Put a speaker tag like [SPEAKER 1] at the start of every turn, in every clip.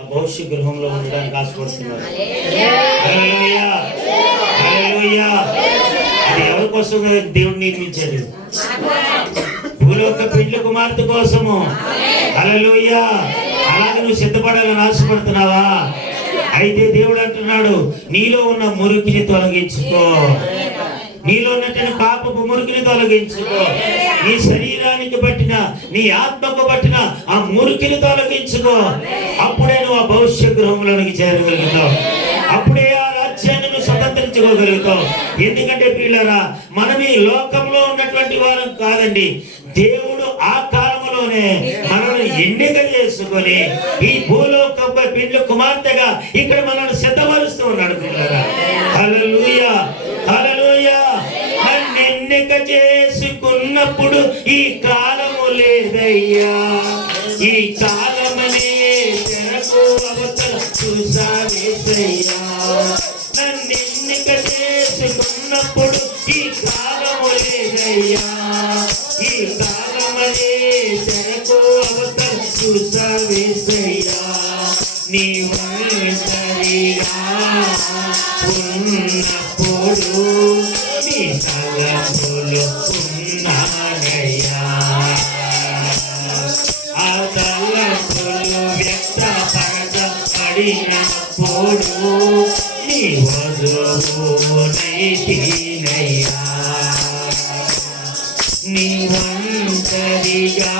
[SPEAKER 1] భవిష్య గృహంలో ఉండడానికి ఆశపడుతున్నారు. అది ఎవరి కోసం దేవుడు నిర్మించాడు భూలోక పెండ్ల కుమార్తె కోసము. హల్లెలూయా. అలాగే నువ్వు సిద్ధపడాలని ఆశపడుతున్నావా? అయితే దేవుడు అంటున్నాడు నీలో ఉన్న మురికిని తొలగించుకో. నీలో ఉన్నటువంటి పాపపు మురికిని తొలగించుకో. నీ శరీరానికి పట్టిన నీ ఆత్మకు పట్టిన ఆ మురికిని తొలగించుకో. అప్పుడే భవిష్య గృహంలోనికి చేరగలుగుతాం. అప్పుడే ఆ రాజ్యాన్ని నువ్వు స్వతంత్రించుకోగలుగుతావు. ఎందుకంటే పిల్లరా మనం ఈ లోకంలో ఉన్నటువంటి వారం కాదండి. దేవుడు ఆ కాలంలోనే మనల్ని ఎన్నిక చేసుకొని ఈ భూలోకంపై పెండ్ల కుమార్తెగా ఇక్కడ మనల్ని సిద్ధపరుస్తూ ఉన్నాడు పిల్లరా హల్లెలూయా హల్లెలూయా. నన్ను ఎన్నిక చేసుకున్నప్పుడు ఈ కాలము లేదయ్యా. ఈ కాలం నన్ను చేసుకున్నప్పుడు ఈ కాలములేదయ్యా ఈ కాలమనే చెరకు అవతల చూసావేసయ్యా. నీ వంటరిగా ఉన్నప్పుడు నీ తలపులు ఉన్నానయ్యా. ఆ తలపులు వ్యక్తపరచబడినప్పుడు నీ వధువునైతినయ్యా నీ ఒంటరిగా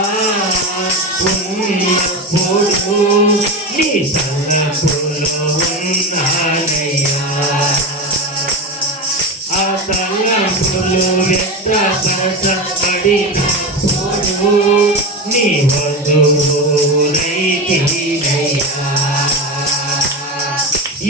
[SPEAKER 1] ఉన్నప్పుడు నీ తలపులో ఉన్నానయ్యా ఆ తలపులు వ్యక్తపరచబడినప్పుడు నీ వధువునైతినయ్యా యేసయ్యా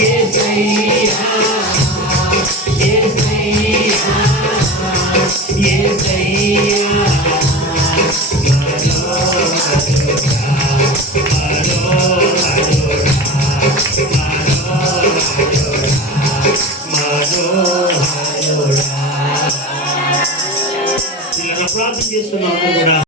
[SPEAKER 1] యేసయ్యా Jesus, yeah.